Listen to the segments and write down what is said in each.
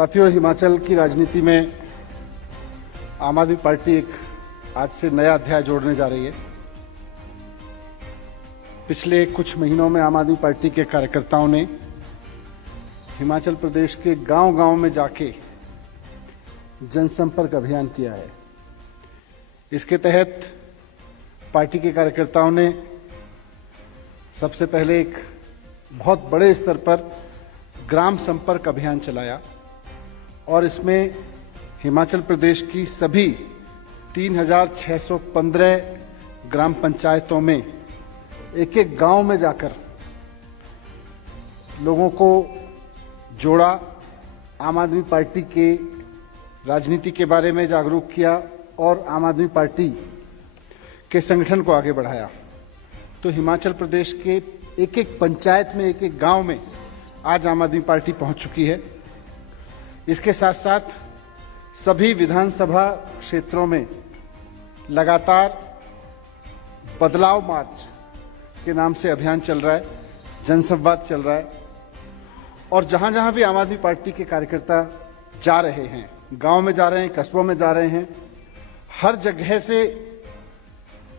साथियों, हिमाचल की राजनीति में आम आदमी पार्टी एक आज से नया अध्याय जोड़ने जा रही है। पिछले कुछ महीनों में आम आदमी पार्टी के कार्यकर्ताओं ने हिमाचल प्रदेश के गांव-गांव में जाके जनसंपर्क अभियान किया है। इसके तहत पार्टी के कार्यकर्ताओं ने सबसे पहले एक बहुत बड़े स्तर पर ग्राम संपर्क अभियान चलाया और इसमें हिमाचल प्रदेश की सभी 3615 ग्राम पंचायतों में एक एक गांव में जाकर लोगों को जोड़ा, आम आदमी पार्टी के राजनीति के बारे में जागरूक किया और आम आदमी पार्टी के संगठन को आगे बढ़ाया। तो हिमाचल प्रदेश के एक एक पंचायत में, एक एक गांव में आज आम आदमी पार्टी पहुंच चुकी है। इसके साथ साथ सभी विधानसभा क्षेत्रों में लगातार बदलाव मार्च के नाम से अभियान चल रहा है, जनसंवाद चल रहा है और जहां जहां भी आम आदमी पार्टी के कार्यकर्ता जा रहे हैं, गांव में जा रहे हैं, कस्बों में जा रहे हैं, हर जगह से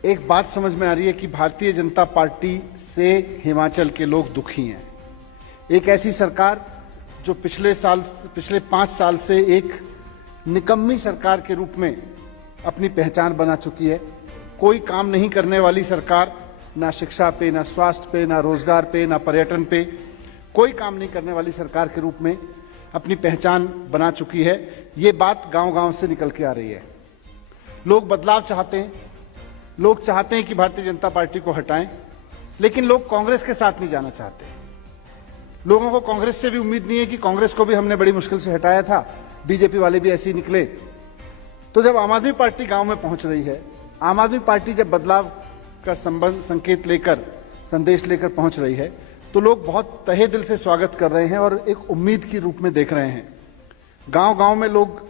एक बात समझ में आ रही है कि भारतीय जनता पार्टी से हिमाचल के लोग दुखी हैं। एक ऐसी सरकार जो पिछले 5 साल से एक निकम्मी सरकार के रूप में अपनी पहचान बना चुकी है। कोई काम नहीं करने वाली सरकार, ना शिक्षा पे, ना स्वास्थ्य पे, ना रोजगार पे, ना पर्यटन पे, कोई काम नहीं करने वाली सरकार के रूप में अपनी पहचान बना चुकी है। ये बात गांव-गांव से निकल के आ रही है। लोग बदलाव चाहते हैं, लोग चाहते हैं कि भारतीय जनता पार्टी को हटाएं, लेकिन लोग कांग्रेस के साथ नहीं जाना चाहते। लोगों को कांग्रेस से भी उम्मीद नहीं है कि कांग्रेस को भी हमने बड़ी मुश्किल से हटाया था, बीजेपी वाले भी ऐसे ही निकले। तो जब आम आदमी पार्टी गांव में पहुंच रही है, आम आदमी पार्टी जब बदलाव का संकेत लेकर, संदेश लेकर पहुंच रही है, तो लोग बहुत तहे दिल से स्वागत कर रहे हैं और एक उम्मीद के रूप में देख रहे हैं। गांव-गांव में लोग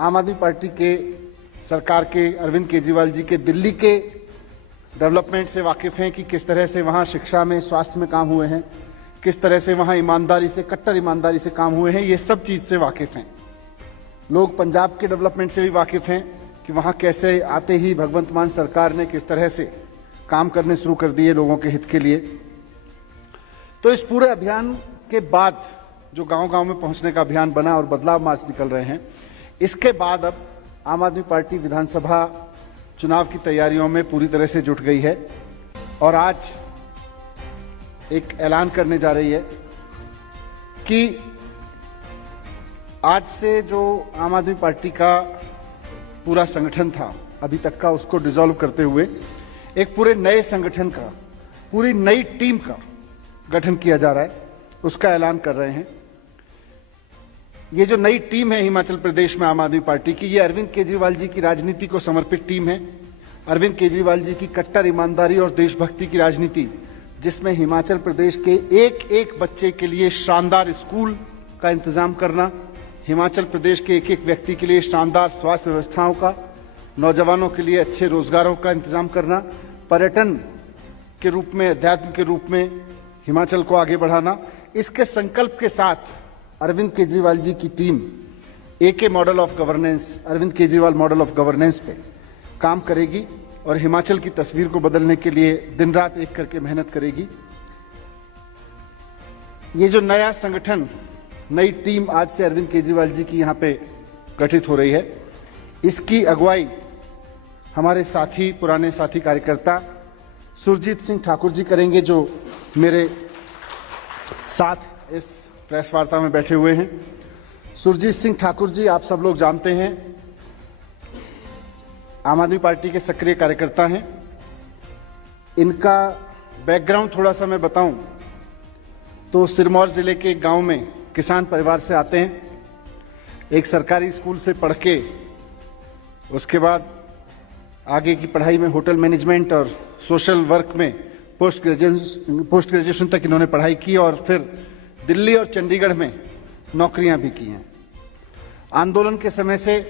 आम आदमी पार्टी के सरकार के, अरविंद केजरीवाल जी के दिल्ली के डेवलपमेंट से वाकिफ हैं कि किस तरह से वहां शिक्षा में, स्वास्थ्य में काम हुए हैं, किस तरह से वहां ईमानदारी से, कट्टर ईमानदारी से काम हुए हैं। ये सब चीज से वाकिफ हैं। लोग पंजाब के डेवलपमेंट से भी वाकिफ हैं कि वहां कैसे आते ही भगवंत मान सरकार ने किस तरह से काम करने शुरू कर दिए लोगों के हित के लिए। तो इस पूरे अभियान के बाद जो गांव-गांव में पहुंचने का अभियान बना और बदलाव मार्च निकल रहे हैं, इसके बाद अब आम आदमी पार्टी विधानसभा चुनाव की तैयारियों में पूरी तरह से जुट गई है और आज एक ऐलान करने जा रही है कि आज से जो आम आदमी पार्टी का पूरा संगठन था अभी तक का, उसको डिसॉल्व करते हुए एक पूरे नए संगठन का, पूरी नई टीम का गठन किया जा रहा है। उसका ऐलान कर रहे हैं। ये जो नई टीम है हिमाचल प्रदेश में आम आदमी पार्टी की, ये अरविंद केजरीवाल जी की राजनीति को समर्पित टीम है। अरविंद केजरीवाल जी की कट्टर ईमानदारी और देशभक्ति की राजनीति, जिसमें हिमाचल प्रदेश के एक एक बच्चे के लिए शानदार स्कूल का इंतजाम करना, हिमाचल प्रदेश के एक एक व्यक्ति के लिए शानदार स्वास्थ्य व्यवस्थाओं का, नौजवानों के लिए अच्छे रोजगारों का इंतजाम करना, पर्यटन के रूप में, अध्यात्म के रूप में हिमाचल को आगे बढ़ाना, इसके संकल्प के साथ अरविंद केजरीवाल जी की team AK model of governance, Arvind Kejriwal model of governance पे काम करेगी और हिमाचल की तस्वीर को बदलने के लिए दिन रात एक करके मेहनत करेगी। ये जो नया संगठन, नई टीम आज से अरविंद केजरीवाल जी की यहां पे गठित हो रही है, इसकी अगुवाई हमारे साथी, पुराने साथी कार्यकर्ता सुरजीत सिंह ठाकुर जी करेंगे, जो मेरे साथ इस प्रेस वार्ता में बैठे हुए हैं। सुरजीत सिंह ठाकुर जी आप सब लोग जानते हैं, आम आदमी पार्टी के सक्रिय कार्यकर्ता हैं। इनका बैकग्राउंड थोड़ा सा मैं बताऊं तो सिरमौर जिले के एक गांव में किसान परिवार से आते हैं। एक सरकारी स्कूल से पढ़ के उसके बाद आगे की पढ़ाई में होटल मैनेजमेंट और सोशल वर्क में पोस्ट ग्रेजुएशन तक इन्होंने पढ़ाई की और फिर दिल्ली और चंडीगढ़ में नौकरियां भी की हैं। आंदोलन के समय से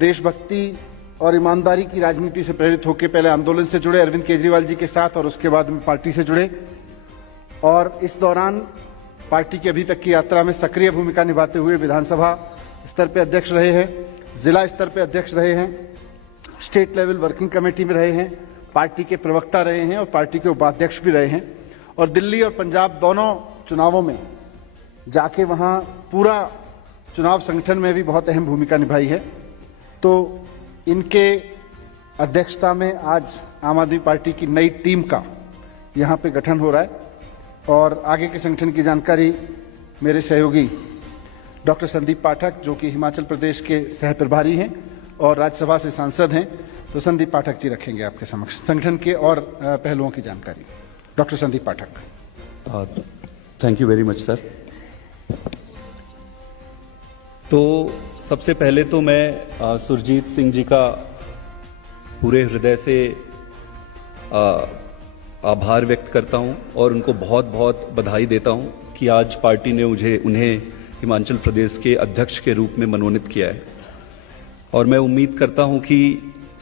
देशभक्ति और ईमानदारी की राजनीति से प्रेरित होकर पहले आंदोलन से जुड़े अरविंद केजरीवाल जी के साथ और उसके बाद में पार्टी से जुड़े। और इस दौरान पार्टी की अभी तक की यात्रा में सक्रिय भूमिका निभाते हुए विधानसभा स्तर पर अध्यक्ष रहे हैं, जिला स्तर पर अध्यक्ष रहे हैं, स्टेट लेवल वर्किंग कमेटी में रहे हैं, पार्टी के प्रवक्ता रहे हैं और पार्टी के उपाध्यक्ष भी रहे हैं और दिल्ली और पंजाब दोनों चुनावों में जाके वहां पूरा चुनाव संगठन में भी बहुत अहम भूमिका निभाई है। तो इनके अध्यक्षता में आज आम आदमी पार्टी की नई टीम का यहां पे गठन हो रहा है और आगे के संगठन की जानकारी मेरे सहयोगी डॉक्टर संदीप पाठक, जो कि हिमाचल प्रदेश के सह प्रभारी हैं और राज्यसभा से सांसद हैं, तो संदीप पाठक जी रखेंगे आपके समक्ष संगठन के और पहलुओं की जानकारी। Doctor Sandeep Pathak. Thank you very much sir. तो सबसे पहले तो मैं सुरजीत सिंह जी का पूरे हृदय से आभार व्यक्त करता हूं और उनको बहुत बहुत बधाई देता हूं कि आज पार्टी ने उन्हें हिमाचल प्रदेश के अध्यक्ष के रूप में मनोनीत किया है। और मैं उम्मीद करता हूं कि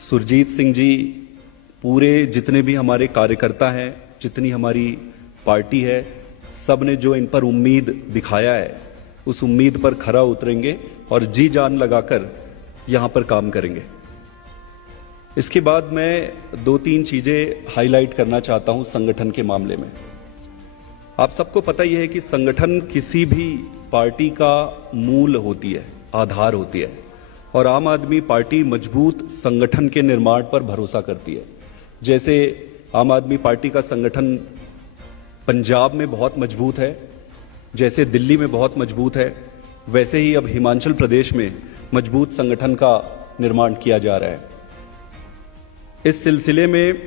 सुरजीत सिंह जी पूरे जितने भी हमारे कार्यकर्ता हैं, जितनी हमारी पार्टी है, सब ने जो इन पर उम्मीद दिखाया है उस उम्मीद पर खरा उतरेंगे और जी जान लगाकर यहां पर काम करेंगे। इसके बाद मैं 2-3 चीजें हाईलाइट करना चाहता हूं संगठन के मामले में। आप सबको पता ही है कि संगठन किसी भी पार्टी का मूल होती है, आधार होती है और आम आदमी पार्टी मजबूत संगठन के निर्माण पर भरोसा करती है। जैसे आम आदमी पार्टी का संगठन पंजाब में बहुत मजबूत है, जैसे दिल्ली में बहुत मजबूत है, वैसे ही अब हिमाचल प्रदेश में मजबूत संगठन का निर्माण किया जा रहा है। इस सिलसिले में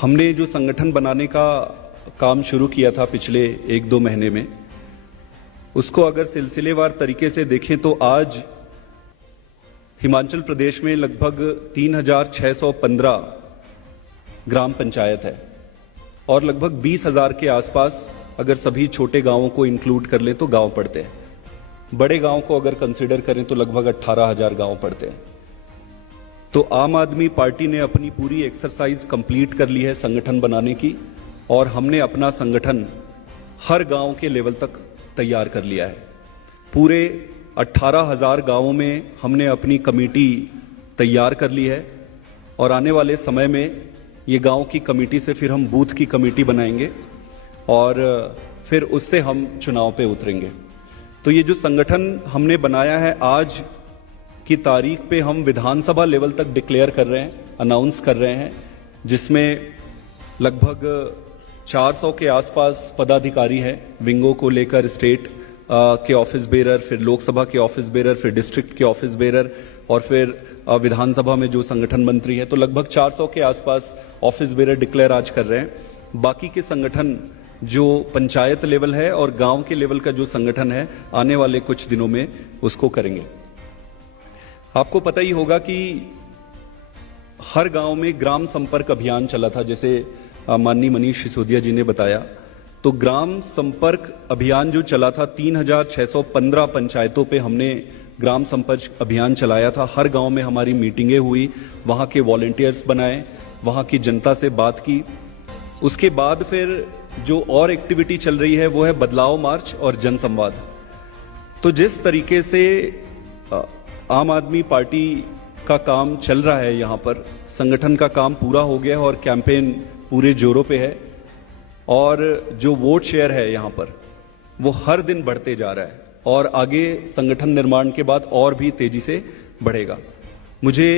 हमने जो संगठन बनाने का काम शुरू किया था पिछले 1-2 महीने में, उसको अगर सिलसिलेवार तरीके से देखें तो आज हिमाचल प्रदेश में लगभग 3615 ग्राम पंचायत है और लगभग 20,000 के आसपास अगर सभी छोटे गांवों को इंक्लूड कर लें तो गांव पड़ते हैं। बड़े गांव को अगर कंसीडर करें तो लगभग 18,000 गांव पड़ते हैं। तो आम आदमी पार्टी ने अपनी पूरी एक्सरसाइज कंप्लीट कर ली है संगठन बनाने की और हमने अपना संगठन हर गांव के लेवल तक तैयार कर लिया है। पूरे 18,000 गांवों में हमने अपनी कमेटी तैयार कर ली है और आने वाले समय में ये गांव की कमेटी से फिर हम बूथ की कमेटी बनाएंगे और फिर उससे हम चुनाव पे उतरेंगे। तो ये जो संगठन हमने बनाया है, आज की तारीख पे हम विधानसभा लेवल तक डिक्लेयर कर रहे हैं, अनाउंस कर रहे हैं, जिसमें लगभग 400 के आसपास पदाधिकारी हैं, विंगों को लेकर स्टेट के ऑफिस बेरर, फिर लोकसभा के ऑफिस बेरर, फिर डिस्ट्रिक्ट के ऑफिस बेरर और फिर विधानसभा में जो संगठन मंत्री है, तो लगभग 400 के आसपास ऑफिस बेरर डिक्लेयर आज कर रहे हैं। बाकी के संगठन जो पंचायत लेवल है और गांव के लेवल का जो संगठन है, आने वाले कुछ दिनों में उसको करेंगे। आपको पता ही होगा कि हर गांव में ग्राम संपर्क अभियान चला था, जैसे माननीय मनीष सिसोदिया जी ने बताया। तो ग्राम संपर्क अभियान जो चला था, 3615 पंचायतों पे हमने ग्राम संपर्क अभियान चलाया था। हर गांव में हमारी मीटिंगें हुई, वहां के वॉलंटियर्स बनाए, वहां की जनता से बात की। उसके बाद फिर जो और एक्टिविटी चल रही है वो है बदलाव मार्च और जनसंवाद। तो जिस तरीके से आम आदमी पार्टी का काम चल रहा है, यहाँ पर संगठन का काम पूरा हो गया है और कैंपेन पूरे जोरों पे है और जो वोट शेयर है यहाँ पर वो हर दिन बढ़ते जा रहा है और आगे संगठन निर्माण के बाद और भी तेजी से बढ़ेगा। मुझे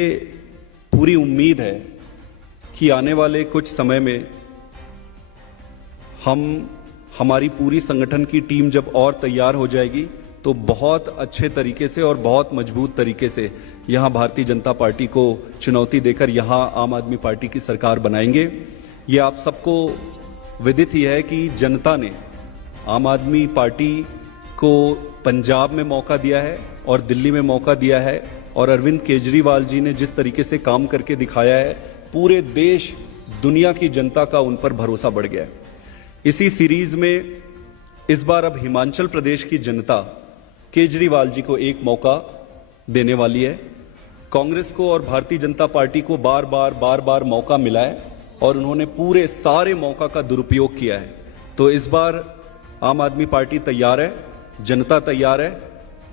पूरी उम्मीद है कि आने वाले कुछ समय में हमारी पूरी संगठन की टीम जब और तैयार हो जाएगी तो बहुत अच्छे तरीके से और बहुत मजबूत तरीके से यहाँ भारतीय जनता पार्टी को चुनौती देकर यहाँ आम आदमी पार्टी की सरकार बनाएंगे। ये आप सबको विदित ही है कि जनता ने आम आदमी पार्टी को पंजाब में मौका दिया है और दिल्ली में मौका दिया है और अरविंद केजरीवाल जी ने जिस तरीके से काम करके दिखाया है, पूरे देश दुनिया की जनता का उन पर भरोसा बढ़ गया है। इसी सीरीज में इस बार अब हिमाचल प्रदेश की जनता केजरीवाल जी को एक मौका देने वाली है। कांग्रेस को और भारतीय जनता पार्टी को बार बार मौका मिला है और उन्होंने पूरे सारे मौका का दुरुपयोग किया है। तो इस बार आम आदमी पार्टी तैयार है, जनता तैयार है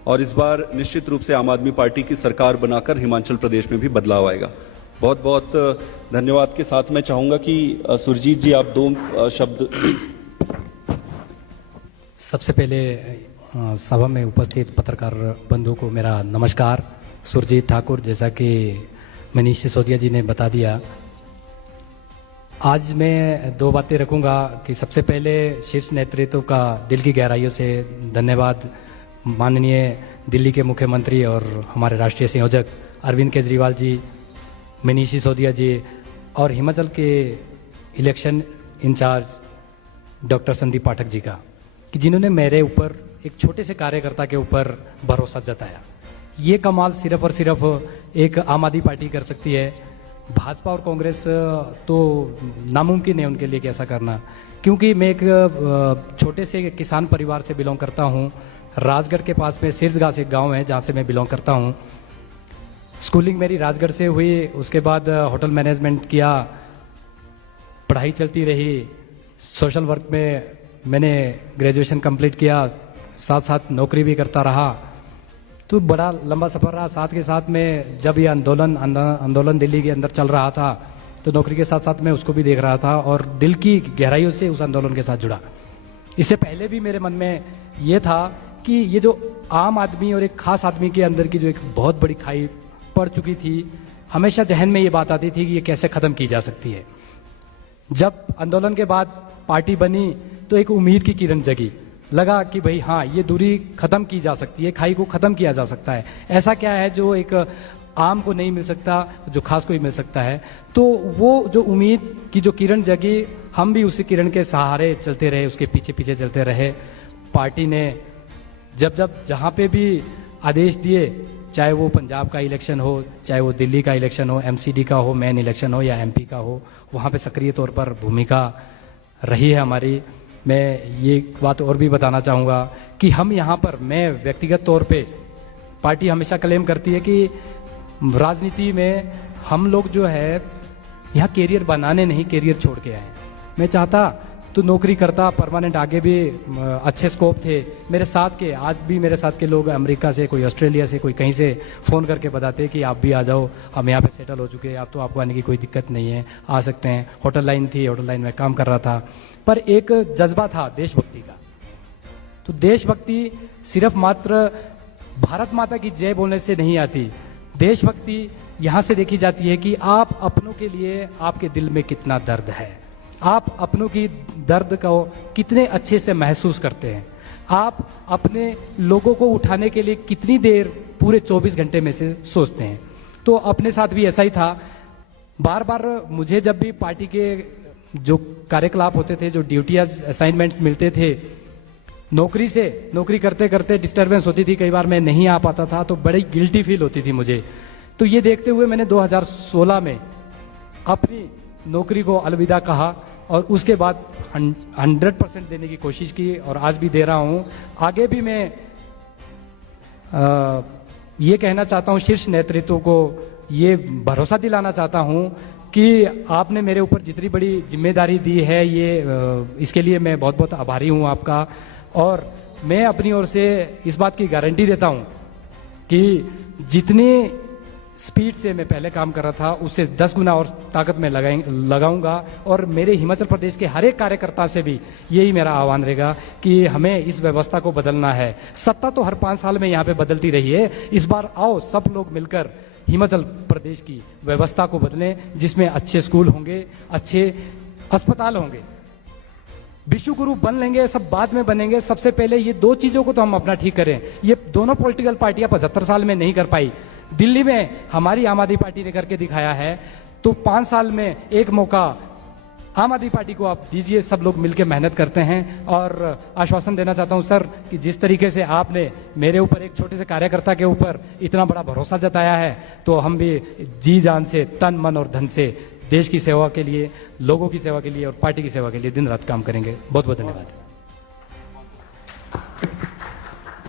और इस बार निश्चित रूप से आम आदमी पार्टी की सरकार बनाकर हिमाचल प्रदेश में भी बदलाव आएगा। बहुत बहुत धन्यवाद के साथ मैं चाहूंगा कि सुरजीत जी आप 2 शब्द। सबसे पहले सभा में उपस्थित पत्रकार बंधु को मेरा नमस्कार। सुरजीत ठाकुर, जैसा कि मनीष सिसोदिया जी ने बता दिया, आज मैं 2 बातें रखूंगा कि सबसे पहले शीर्ष नेतृत्व का दिल की गहराइयों से धन्यवाद माननीय दिल्ली के मुख्यमंत्री और हमारे राष्ट्रीय संयोजक अरविंद केजरीवाल जी, मनीष सिसोदिया जी और हिमाचल के election in charge doctor Sandeep Pathak ji का, कि जिन्होंने मेरे ऊपर एक छोटे से कार्यकर्ता के ऊपर भरोसा जताया। ये कमाल सिर्फ और सिर्फ एक आम आदमी पार्टी कर सकती है। भाजपा और कांग्रेस तो नामुमकिन है उनके लिए कि ऐसा करना, क्योंकि मैं एक छोटे से किसान परिवार से बिलोंग करता हूँ। राजगढ़ के पास में सिरजगाह से एक गाँव है जहाँ से मैं बिलोंग करता हूँ। स्कूलिंग मेरी राजगढ़ से हुई, उसके बाद होटल मैनेजमेंट किया, पढ़ाई चलती रही। सोशल वर्क में मैंने ग्रेजुएशन कंप्लीट किया, साथ साथ नौकरी भी करता रहा। तो बड़ा लंबा सफ़र रहा। साथ के साथ में जब ये आंदोलन दिल्ली के अंदर चल रहा था तो नौकरी के साथ साथ मैं उसको भी देख रहा था और दिल की गहराइयों से उस आंदोलन के साथ जुड़ा। इससे पहले भी मेरे मन में ये था कि ये जो आम आदमी और एक खास आदमी के अंदर की जो एक बहुत बड़ी खाई पड़ चुकी थी, हमेशा जहन में ये बात आती थी कि ये कैसे ख़त्म की जा सकती है। जब आंदोलन के बाद पार्टी बनी तो एक उम्मीद की किरण जगी, लगा कि भाई हाँ, ये दूरी खत्म की जा सकती है, खाई को खत्म किया जा सकता है। ऐसा क्या है जो एक आम को नहीं मिल सकता, जो खास को ही मिल सकता है। तो वो जो उम्मीद की जो किरण जगी, हम भी उसी किरण के सहारे चलते रहे, उसके पीछे पीछे चलते रहे। पार्टी ने जब जहाँ पे भी आदेश दिए, चाहे वो पंजाब का इलेक्शन हो, चाहे वो दिल्ली का इलेक्शन हो, एमसीडी का हो, मेन इलेक्शन हो या एमपी का हो, वहाँ पे सक्रिय तौर पर भूमिका रही है हमारी। मैं ये बात और भी बताना चाहूँगा कि हम यहाँ पर, मैं व्यक्तिगत तौर पे, पार्टी हमेशा क्लेम करती है कि राजनीति में हम लोग जो है यहाँ कैरियर बनाने नहीं, कैरियर छोड़ के आए। मैं चाहता तो नौकरी करता, परमानेंट, आगे भी अच्छे स्कोप थे मेरे साथ के। आज भी मेरे साथ के लोग अमेरिका से, कोई ऑस्ट्रेलिया से, कोई कहीं से फ़ोन करके बताते कि आप भी आ जाओ, हम यहाँ पे सेटल हो चुके हैं, आप तो आपको आने की कोई दिक्कत नहीं है, आ सकते हैं। होटल लाइन थी, होटल लाइन में काम कर रहा था, पर एक जज्बा था देशभक्ति का। तो देशभक्ति सिर्फ मात्र भारत माता की जय बोलने से नहीं आती। देशभक्ति यहाँ से देखी जाती है कि आप अपनों के लिए आपके दिल में कितना दर्द है, आप अपनों की दर्द को कितने अच्छे से महसूस करते हैं, आप अपने लोगों को उठाने के लिए कितनी देर पूरे 24 घंटे में से सोचते हैं। तो अपने साथ भी ऐसा ही था। बार बार मुझे जब भी पार्टी के जो कार्यकलाप होते थे, जो ड्यूटीज असाइनमेंट्स मिलते थे, नौकरी करते करते डिस्टर्बेंस होती थी, कई बार मैं नहीं आ पाता था, तो बड़ी गिल्टी फील होती थी मुझे। तो ये देखते हुए मैंने 2016 में अपनी नौकरी को अलविदा कहा और उसके बाद 100% देने की कोशिश की और आज भी दे रहा हूँ। आगे भी मैं ये कहना चाहता हूँ, शीर्ष नेतृत्व को ये भरोसा दिलाना चाहता हूँ कि आपने मेरे ऊपर जितनी बड़ी जिम्मेदारी दी है, ये इसके लिए मैं बहुत बहुत आभारी हूँ आपका। और मैं अपनी ओर से इस बात की गारंटी देता हूँ कि जितनी स्पीड से मैं पहले काम कर रहा था, उससे 10 गुना और ताकत में लगाऊंगा। और मेरे हिमाचल प्रदेश के हर एक कार्यकर्ता से भी यही मेरा आह्वान रहेगा कि हमें इस व्यवस्था को बदलना है। सत्ता तो हर 5 साल में यहाँ पे बदलती रही है, इस बार आओ सब लोग मिलकर हिमाचल प्रदेश की व्यवस्था को बदलें, जिसमें अच्छे स्कूल होंगे, अच्छे अस्पताल होंगे। विश्व गुरु बन लेंगे, सब बाद में बनेंगे। सबसे पहले ये 2 चीजों को तो हम अपना ठीक करें। ये दोनों पॉलिटिकल पार्टियां 75 साल में नहीं कर पाई। दिल्ली में हमारी आम आदमी पार्टी ने करके दिखाया है, तो 5 साल में एक मौका आम आदमी पार्टी को आप दीजिए। सब लोग मिलकर मेहनत करते हैं। और आश्वासन देना चाहता हूं सर कि जिस तरीके से आपने मेरे ऊपर, एक छोटे से कार्यकर्ता के ऊपर इतना बड़ा भरोसा जताया है, तो हम भी जी जान से, तन मन और धन से देश की सेवा के लिए, लोगों की सेवा के लिए और पार्टी की सेवा के लिए दिन रात काम करेंगे। बहुत बहुत धन्यवाद।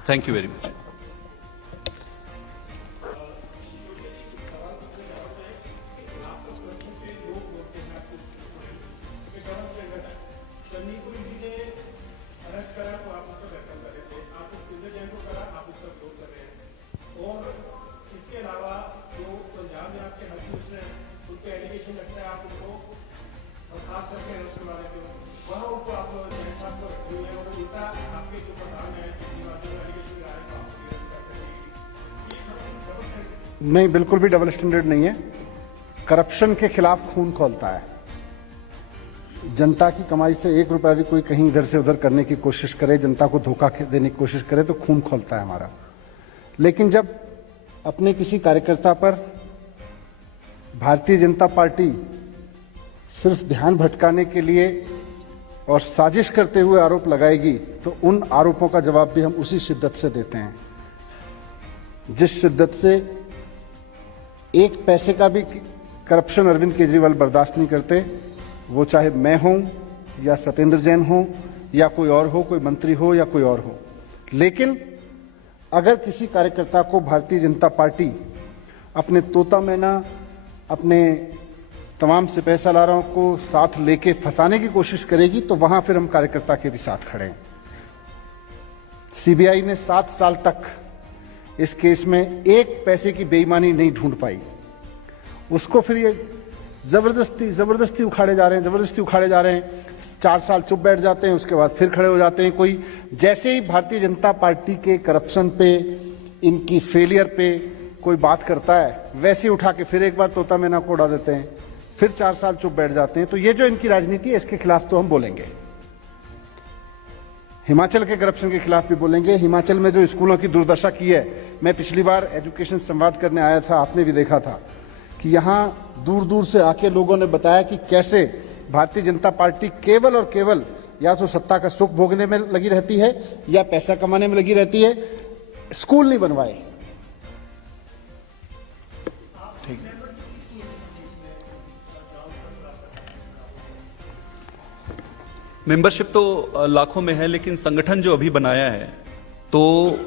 Thank you very much. Arrest करा नहीं, बिल्कुल भी डबल स्टैंडर्ड नहीं है। करप्शन के खिलाफ खून खौलता है। जनता की कमाई से 1 रुपया भी कोई कहीं इधर से उधर करने की कोशिश करे, जनता को धोखा देने की कोशिश करे तो खून खौलता है हमारा। लेकिन जब अपने किसी कार्यकर्ता पर भारतीय जनता पार्टी सिर्फ ध्यान भटकाने के लिए और साजिश करते हुए आरोप लगाएगी तो उन आरोपों का जवाब भी हम उसी शिद्दत से देते हैं जिस शिद्दत से एक पैसे का भी करप्शन अरविंद केजरीवाल बर्दाश्त नहीं करते। वो चाहे मैं हूं या सत्येंद्र जैन हो या कोई और हो, कोई मंत्री हो या कोई और हो। लेकिन अगर किसी कार्यकर्ता को भारतीय जनता पार्टी अपने तोता मैना, अपने तमाम सिपह सालारों को साथ लेके फंसाने की कोशिश करेगी तो वहां फिर हम कार्यकर्ता के भी साथ खड़े हैं। सीबीआई ने 7 साल तक इस केस में 1 पैसे की बेईमानी नहीं ढूंढ पाई। उसको फिर ये जबरदस्ती उखाड़े जा रहे हैं। 4 साल चुप बैठ जाते हैं, उसके बाद फिर खड़े हो जाते हैं। कोई जैसे ही भारतीय जनता पार्टी के करप्शन पे, इनकी फेलियर पे कोई बात करता है, वैसे उठा के फिर एक बार तोता मैना को उड़ा देते हैं, फिर 4 साल चुप बैठ जाते हैं। तो ये जो इनकी राजनीति है, इसके खिलाफ तो हम बोलेंगे। हिमाचल के करप्शन के खिलाफ भी बोलेंगे। हिमाचल में जो स्कूलों की दुर्दशा की है, मैं पिछली बार एजुकेशन संवाद करने आया था, आपने भी देखा था कि यहां दूर दूर से आके लोगों ने बताया कि कैसे भारतीय जनता पार्टी केवल और केवल या तो सत्ता का सुख भोगने में लगी रहती है या पैसा कमाने में लगी रहती है, स्कूल नहीं बनवाए। मेंबरशिप तो लाखों में है, लेकिन संगठन जो अभी बनाया है तो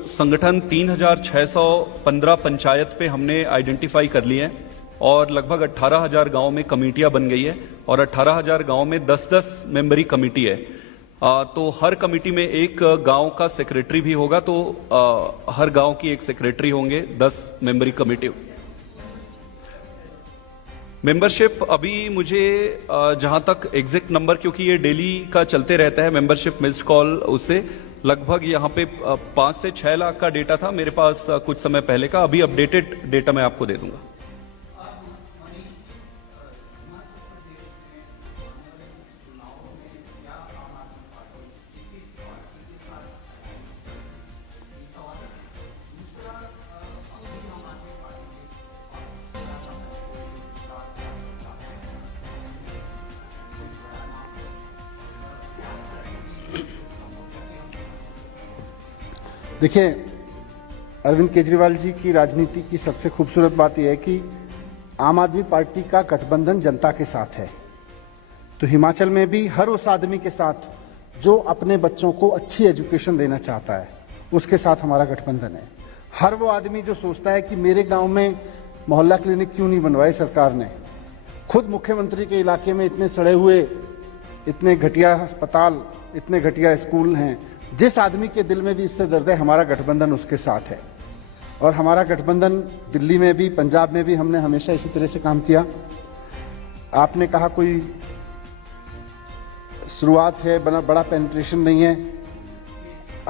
संगठन 3615 पंचायत पे हमने आइडेंटिफाई कर लिए हैं और लगभग 18,000 गांव में कमेटियां बन गई है और 18,000 गांव में 10-10 मेंबरी कमेटी है। तो हर कमेटी में एक गांव का सेक्रेटरी भी होगा, तो हर गांव की एक सेक्रेटरी होंगे, 10 मेंबरी कमेटी। मेंबरशिप अभी मुझे जहां तक एग्जैक्ट नंबर, क्योंकि ये डेली का चलते रहता है मेंबरशिप मिस्ड कॉल, उससे लगभग यहाँ पे 5 से 6 लाख का डेटा था मेरे पास कुछ समय पहले का। अभी अपडेटेड डेटा मैं आपको दे दूंगा। देखिए, अरविंद केजरीवाल जी की राजनीति की सबसे खूबसूरत बात यह है कि आम आदमी पार्टी का गठबंधन जनता के साथ है। तो हिमाचल में भी हर उस आदमी के साथ जो अपने बच्चों को अच्छी एजुकेशन देना चाहता है, उसके साथ हमारा गठबंधन है। हर वो आदमी जो सोचता है कि मेरे गांव में मोहल्ला क्लिनिक क्यों नहीं बनवाए सरकार ने, खुद मुख्यमंत्री के इलाके में इतने सड़े हुए, इतने घटिया अस्पताल, इतने घटिया स्कूल हैं, जिस आदमी के दिल में भी इससे दर्द है, हमारा गठबंधन उसके साथ है। और हमारा गठबंधन दिल्ली में भी, पंजाब में भी हमने हमेशा इसी तरह से काम किया। आपने कहा कोई शुरुआत है, बड़ा पेनिट्रेशन नहीं है,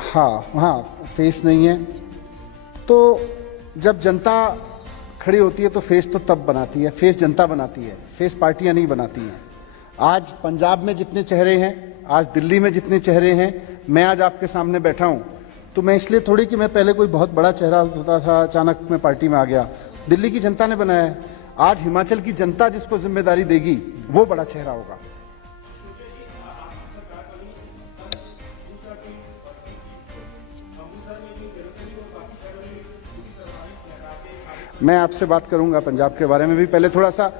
हाँ फेस नहीं है। तो जब जनता खड़ी होती है तो फेस तो तब बनाती है, फेस जनता बनाती है, फेस पार्टियां नहीं बनाती हैं। आज पंजाब में जितने चेहरे हैं, आज दिल्ली में जितने चेहरे हैं, मैं आज आपके सामने बैठा हूं तो मैं इसलिए थोड़ी कि मैं पहले कोई बहुत बड़ा चेहरा होता था, अचानक मैं पार्टी में आ गया। दिल्ली की जनता ने बनाया है। आज हिमाचल की जनता जिसको जिम्मेदारी देगी वो बड़ा चेहरा होगा। मैं आपसे बात करूंगा पंजाब के बारे में भी। पहले थोड़ा सा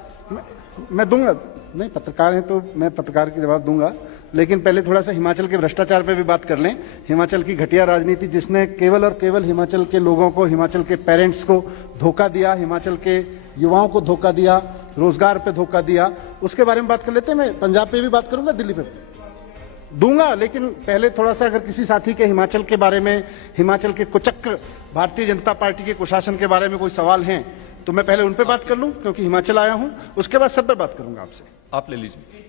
मैं दूंगा, नहीं पत्रकार हैं तो मैं पत्रकार के जवाब दूंगा, लेकिन पहले थोड़ा सा हिमाचल के भ्रष्टाचार पे भी बात कर लें। हिमाचल की घटिया राजनीति जिसने केवल और केवल हिमाचल के लोगों को, हिमाचल के पेरेंट्स को धोखा दिया, हिमाचल के युवाओं को धोखा दिया, रोजगार पे धोखा दिया, उसके बारे में बात कर लेते हैं। मैं पंजाब पे भी बात करूंगा, दिल्ली पे दूंगा, लेकिन पहले थोड़ा सा अगर किसी साथी के हिमाचल के बारे में, हिमाचल के कुचक्र भारतीय जनता पार्टी के कुशासन के बारे में कोई सवाल हैं तो मैं पहले उन पे बात कर लूं, क्योंकि हिमाचल आया हूं, उसके बाद सब पे बात करूंगा आपसे। आप ले लीजिए।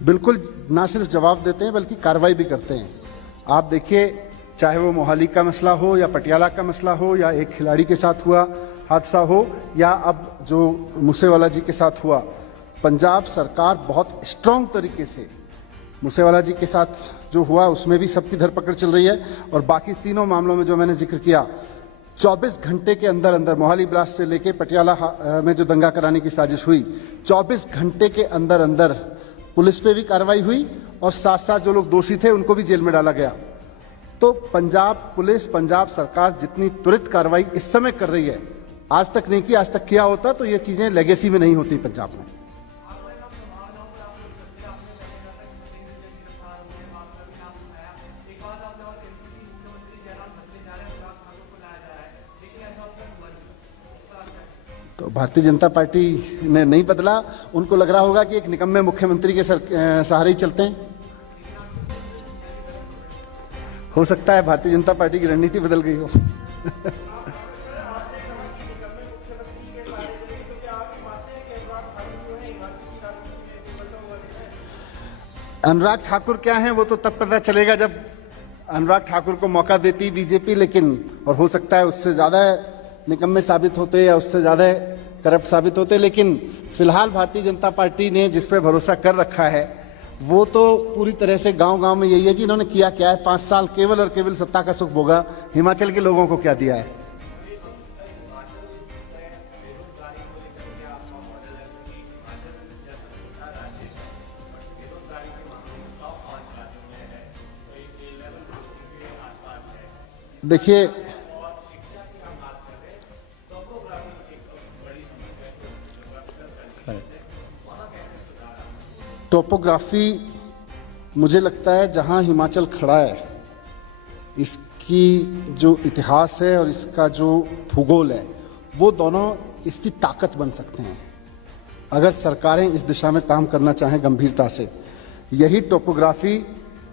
बिल्कुल ना सिर्फ जवाब देते हैं बल्कि कार्रवाई भी करते हैं। आप देखिए, चाहे वो मोहाली का मसला हो या पटियाला का मसला हो या एक खिलाड़ी के साथ हुआ हादसा हो या अब जो मूसेवाला जी के साथ हुआ, पंजाब सरकार बहुत स्ट्रांग तरीके से मूसेवाला जी के साथ जो हुआ उसमें भी सबकी धरपकड़ चल रही है और बाकी तीनों मामलों में जो मैंने जिक्र किया 24 घंटे के अंदर अंदर मोहाली ब्लास्ट से लेके पटियाला में जो दंगा कराने की साजिश हुई 24 घंटे के अंदर अंदर पुलिस पे भी कार्रवाई हुई और साथ साथ जो लोग दोषी थे उनको भी जेल में डाला गया। तो पंजाब पुलिस, पंजाब सरकार जितनी त्वरित कार्रवाई इस समय कर रही है, आज तक नहीं की। आज तक किया होता तो ये चीजें लेगेसी में नहीं होती पंजाब में। तो भारतीय जनता पार्टी ने नहीं बदला, उनको लग रहा होगा कि एक निकम्मे मुख्यमंत्री के सहारे ही चलते हैं। हो सकता है भारतीय जनता पार्टी की रणनीति बदल गई हो। अनुराग ठाकुर क्या हैं वो तो तब पता चलेगा जब अनुराग ठाकुर को मौका देती बीजेपी, लेकिन और हो सकता है उससे ज्यादा निकम्मे साबित होते या उससे ज्यादा करप्ट साबित होते, लेकिन फिलहाल भारतीय जनता पार्टी ने जिस पे भरोसा कर रखा है वो तो पूरी तरह से गांव-गांव में यही है जी। इन्होंने किया क्या है? 5 साल केवल और केवल सत्ता का सुख भोगा। हिमाचल के लोगों को क्या दिया है? देखिए, टोपोग्राफी मुझे लगता है जहां हिमाचल खड़ा है, इसकी जो इतिहास है और इसका जो भूगोल है, वो दोनों इसकी ताकत बन सकते हैं अगर सरकारें इस दिशा में काम करना चाहें गंभीरता से। यही टोपोग्राफी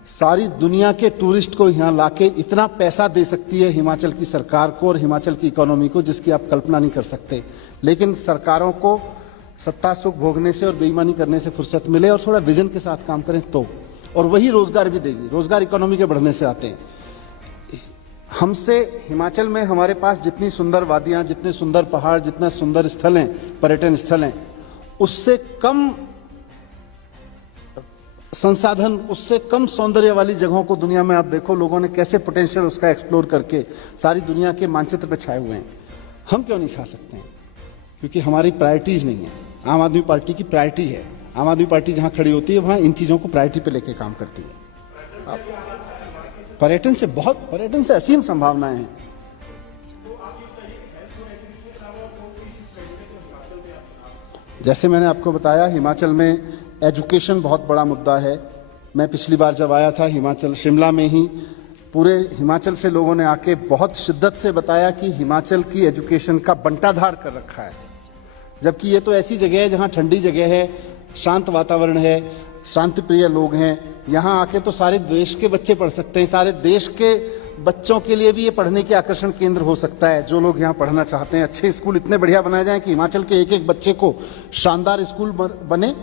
सारी दुनिया के टूरिस्ट को यहाँ लाके इतना पैसा दे सकती है हिमाचल की सरकार को और हिमाचल की इकोनॉमी को, जिसकी आप कल्पना नहीं कर सकते। लेकिन सरकारों को सत्ता सुख भोगने से और बेईमानी करने से फुर्सत मिले और थोड़ा विजन के साथ काम करें तो, और वही रोजगार भी देगी। रोजगार इकोनॉमी के बढ़ने से आते हैं। हमसे हिमाचल में हमारे पास जितनी सुंदर वादियां, जितने सुंदर पहाड़, जितना सुंदर स्थल हैं, पर्यटन स्थल हैं, उससे कम संसाधन, उससे कम सौंदर्य वाली जगहों को दुनिया में आप देखो, लोगों ने कैसे पोटेंशियल उसका एक्सप्लोर करके सारी दुनिया के मानचित्र पे छाए हुए हैं। हम क्यों नहीं छा सकते हैं? क्योंकि हमारी प्रायोरिटीज नहीं है। आम आदमी पार्टी की प्रायोरिटी है। आम आदमी पार्टी जहां खड़ी होती है वहां इन चीजों को प्रायोरिटी पे लेके काम करती है। पर्यटन से असीम संभावनाएं हैं। जैसे मैंने आपको बताया, हिमाचल में एजुकेशन बहुत बड़ा मुद्दा है। मैं पिछली बार जब आया था हिमाचल, शिमला में ही पूरे हिमाचल से लोगों ने आके बहुत शिद्दत से बताया कि हिमाचल की एजुकेशन का बंटाधार कर रखा है। जबकि ये तो ऐसी जगह है जहां ठंडी जगह है, शांत वातावरण है, शांति प्रिय लोग हैं। यहाँ आके तो सारे देश के बच्चे पढ़ सकते हैं। सारे देश के बच्चों के लिए भी ये पढ़ने के आकर्षण केंद्र हो सकता है। जो लोग यहाँ पढ़ना चाहते हैं, अच्छे स्कूल इतने बढ़िया बनाए जाएं कि हिमाचल के एक एक बच्चे को शानदार स्कूल बने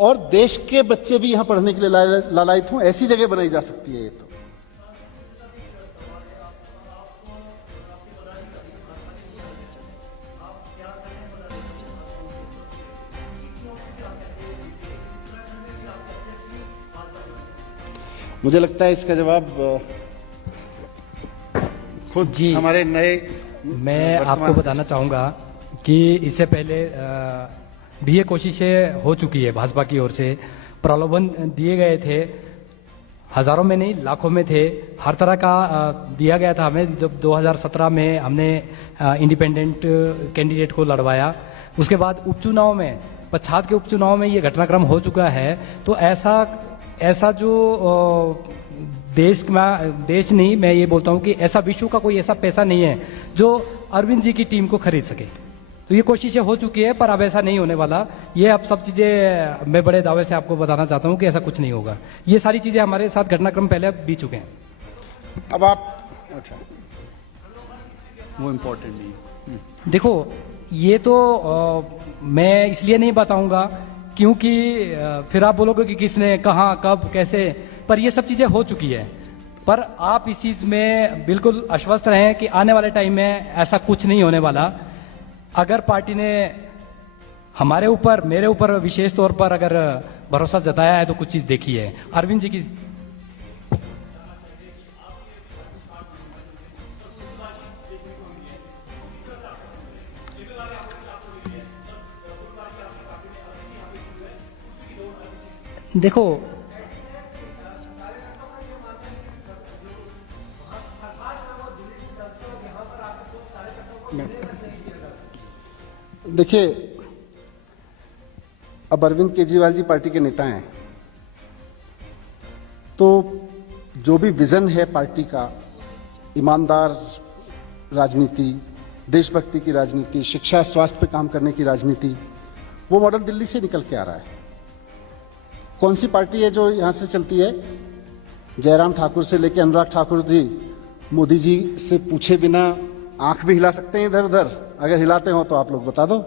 और देश के बच्चे भी यहाँ पढ़ने के लिए लालायित हों। ऐसी जगह बनाई जा सकती है ये तो। मुझे लगता है इसका जवाब खुद जी हमारे नए, मैं आपको बताना चाहूँगा कि इससे पहले भी ये कोशिशें हो चुकी है भाजपा की ओर से। प्रलोभन दिए गए थे, हजारों में नहीं लाखों में थे, हर तरह का दिया गया था हमें। जब 2017 में हमने इंडिपेंडेंट कैंडिडेट को लड़वाया, उसके बाद उपचुनाव में, पच्छाद के उपचुनाव में ये घटनाक्रम हो चुका है। तो ऐसा जो देश नहीं, मैं ये बोलता हूँ कि ऐसा विश्व का कोई ऐसा पैसा नहीं है जो अरविंद जी की टीम को खरीद सके। तो ये कोशिशें हो चुकी है, पर अब ऐसा नहीं होने वाला। ये अब सब चीजें मैं बड़े दावे से आपको बताना चाहता हूँ कि ऐसा कुछ नहीं होगा। ये सारी चीजें हमारे साथ घटनाक्रम पहले बीत चुके हैं। अब आप अच्छा, वो इम्पोर्टेंट नहीं। देखो, ये तो मैं इसलिए नहीं बताऊंगा क्योंकि फिर आप बोलोगे कि किसने कहाँ कब कैसे, पर ये सब चीज़ें हो चुकी है। पर आप इस चीज़ में बिल्कुल आश्वस्त रहें कि आने वाले टाइम में ऐसा कुछ नहीं होने वाला। अगर पार्टी ने हमारे ऊपर, मेरे ऊपर विशेष तौर पर अगर भरोसा जताया है तो कुछ चीज़ देखी है। अरविंद जी की देखो, देखिए, अब अरविंद केजरीवाल जी पार्टी के नेता हैं, तो जो भी विजन है पार्टी का, ईमानदार राजनीति, देशभक्ति की राजनीति, शिक्षा स्वास्थ्य पे काम करने की राजनीति, वो मॉडल दिल्ली से निकल के आ रहा है। कौन सी पार्टी है जो यहां से चलती है? जयराम ठाकुर से लेकर अनुराग ठाकुर जी मोदी जी से पूछे बिना आंख भी हिला सकते हैं इधर उधर? अगर हिलाते हो तो आप लोग बता दो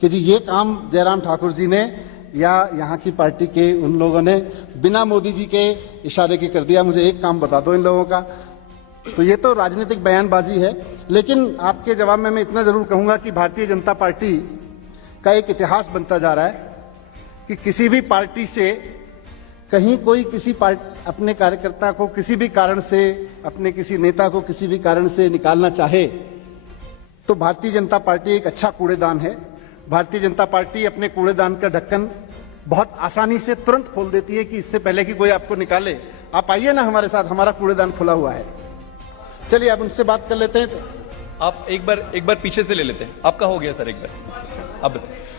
कि जी ये काम जयराम ठाकुर जी ने या यहाँ की पार्टी के उन लोगों ने बिना मोदी जी के इशारे के कर दिया। मुझे एक काम बता दो इन लोगों का। तो ये तो राजनीतिक बयानबाजी है। लेकिन आपके जवाब में मैं इतना जरूर कहूंगा कि भारतीय जनता पार्टी का एक इतिहास बनता जा रहा है कि किसी भी पार्टी से कहीं कोई किसी अपने कार्यकर्ता को किसी भी कारण से, अपने किसी नेता को किसी भी कारण से निकालना चाहे तो भारतीय जनता पार्टी एक अच्छा कूड़ेदान है। भारतीय जनता पार्टी अपने कूड़ेदान का ढक्कन बहुत आसानी से तुरंत खोल देती है कि इससे पहले कि कोई आपको निकाले, आप आइए ना हमारे साथ, हमारा कूड़ेदान खुला हुआ है। चलिए अब उनसे बात कर लेते हैं। आप एक बार पीछे से ले लेते हैं। आपका हो गया सर, एक बार आप बताएं।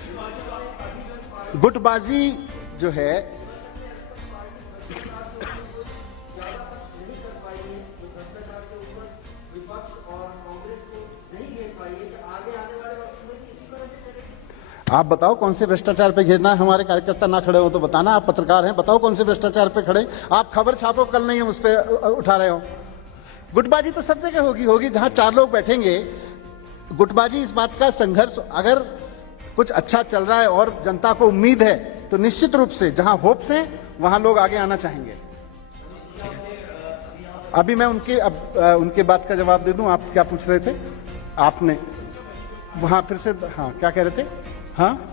गुटबाजी जो है, आप बताओ कौन से भ्रष्टाचार पे घेरना है? हमारे कार्यकर्ता ना खड़े हो तो बताना। आप पत्रकार हैं, बताओ कौन से भ्रष्टाचार पे खड़े। आप खबर छापो, कल नहीं हम उस पर उठा रहे हो। गुटबाजी तो सब जगह होगी जहां चार लोग बैठेंगे। गुटबाजी इस बात का संघर्ष, अगर कुछ अच्छा चल रहा है और जनता को उम्मीद है तो निश्चित रूप से जहां होप्स हैं वहां लोग आगे आना चाहेंगे। अभी मैं उनके बात का जवाब दे दूं। आप क्या पूछ रहे थे? आपने वहां फिर से, हाँ क्या कह रहे थे? हाँ,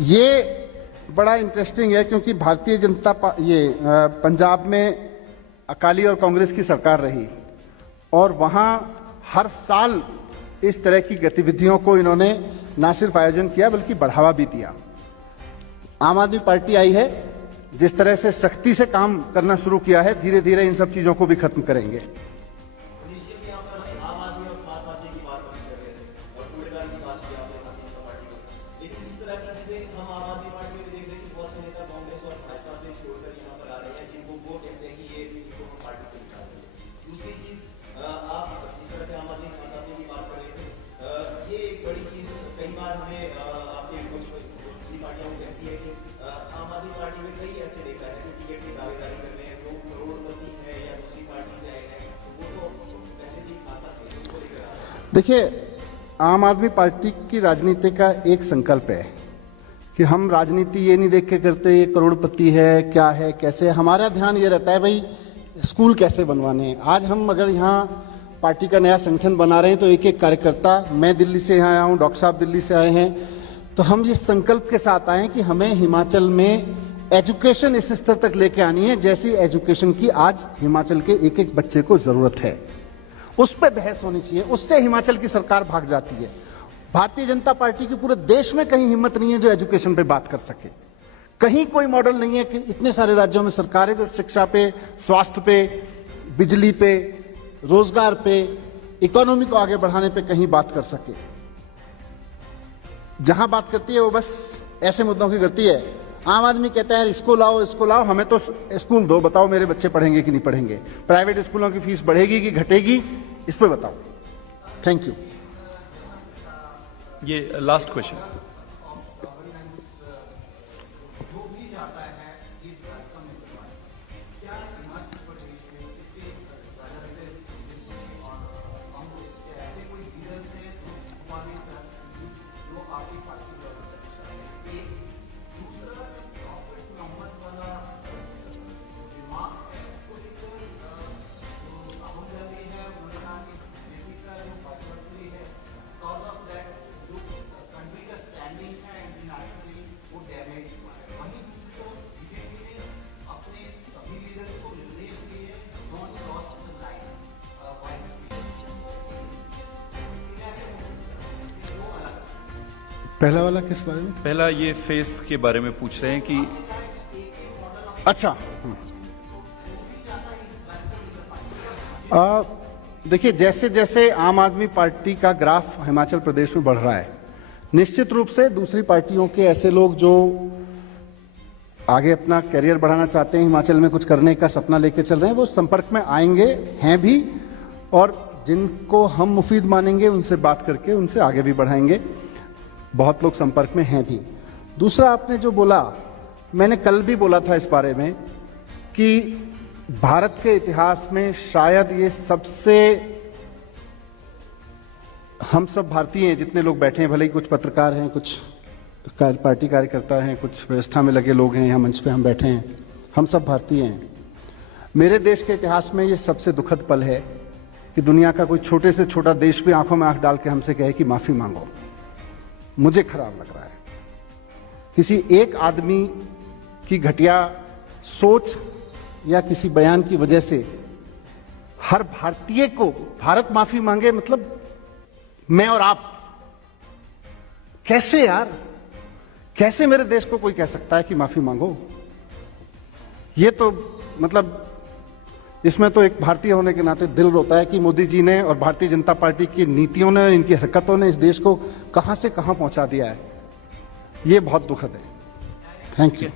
ये बड़ा इंटरेस्टिंग है क्योंकि भारतीय जनता पंजाब में अकाली और कांग्रेस की सरकार रही और वहां हर साल इस तरह की गतिविधियों को इन्होंने ना सिर्फ आयोजन किया बल्कि बढ़ावा भी दिया। आम आदमी पार्टी आई है, जिस तरह से सख्ती से काम करना शुरू किया है, धीरे धीरे इन सब चीजों को भी खत्म करेंगे। देखिए, आम आदमी पार्टी की राजनीति का एक संकल्प है कि हम राजनीति ये नहीं देख के करते ये करोड़पति है क्या है कैसे। हमारा ध्यान ये रहता है भाई स्कूल कैसे बनवाने हैं। आज हम अगर यहाँ पार्टी का नया संगठन बना रहे हैं तो एक एक कार्यकर्ता, मैं दिल्ली से यहाँ आया हूँ, डॉक्टर साहब दिल्ली से आए हैं, तो हम इस संकल्प के साथ आए हैं कि हमें हिमाचल में एजुकेशन इस स्तर तक लेके आनी है जैसी एजुकेशन की आज हिमाचल के एक एक बच्चे को जरूरत है। उस पर बहस होनी चाहिए, उससे हिमाचल की सरकार भाग जाती है। भारतीय जनता पार्टी की पूरे देश में कहीं हिम्मत नहीं है जो एजुकेशन पे बात कर सके। कहीं कोई मॉडल नहीं है कि इतने सारे राज्यों में सरकारें जो शिक्षा पे, स्वास्थ्य पे, बिजली पे, रोजगार पे, इकोनॉमी को आगे बढ़ाने पे कहीं बात कर सके। जहां बात करती है वो बस ऐसे मुद्दों की करती है। आम आदमी कहता है इसको लाओ, हमें तो स्कूल दो, बताओ मेरे बच्चे पढ़ेंगे कि नहीं पढ़ेंगे, प्राइवेट स्कूलों की फीस बढ़ेगी कि घटेगी, इस पे बताओ। Thank you. ये लास्ट क्वेश्चन। पहला वाला किस बारे में? पहला ये फेस के बारे में पूछ रहे हैं कि अच्छा, देखिए, जैसे जैसे आम आदमी पार्टी का ग्राफ हिमाचल प्रदेश में बढ़ रहा है, निश्चित रूप से दूसरी पार्टियों के ऐसे लोग जो आगे अपना करियर बढ़ाना चाहते हैं, हिमाचल में कुछ करने का सपना लेके चल रहे हैं, वो संपर्क में आएंगे, हैं भी, और जिनको हम मुफीद मानेंगे उनसे बात करके उनसे आगे भी बढ़ाएंगे। बहुत लोग संपर्क में हैं भी। दूसरा, आपने जो बोला, मैंने कल भी बोला था इस बारे में कि भारत के इतिहास में शायद ये सबसे, हम सब भारतीय हैं जितने लोग बैठे हैं, भले ही कुछ पत्रकार हैं, कुछ पार्टी कार्यकर्ता हैं, कुछ व्यवस्था में लगे लोग हैं, यहाँ मंच पे हम बैठे हैं, हम सब भारतीय हैं। मेरे देश के इतिहास में ये सबसे दुखद पल है कि दुनिया का कोई छोटे से छोटा देश भी आंखों में आंख डाल के हमसे कहे कि माफी मांगो। मुझे खराब लग रहा है। किसी एक आदमी की घटिया सोच या किसी बयान की वजह से हर भारतीय को भारत माफी मांगे, मतलब मैं और आप। कैसे यार, कैसे मेरे देश को कोई कह सकता है कि माफी मांगो? ये तो मतलब, इसमें तो एक भारतीय होने के नाते दिल रोता है कि मोदी जी ने और भारतीय जनता पार्टी की नीतियों ने और इनकी हरकतों ने इस देश को कहां से कहां पहुंचा दिया है। ये बहुत दुखद है। Thank you.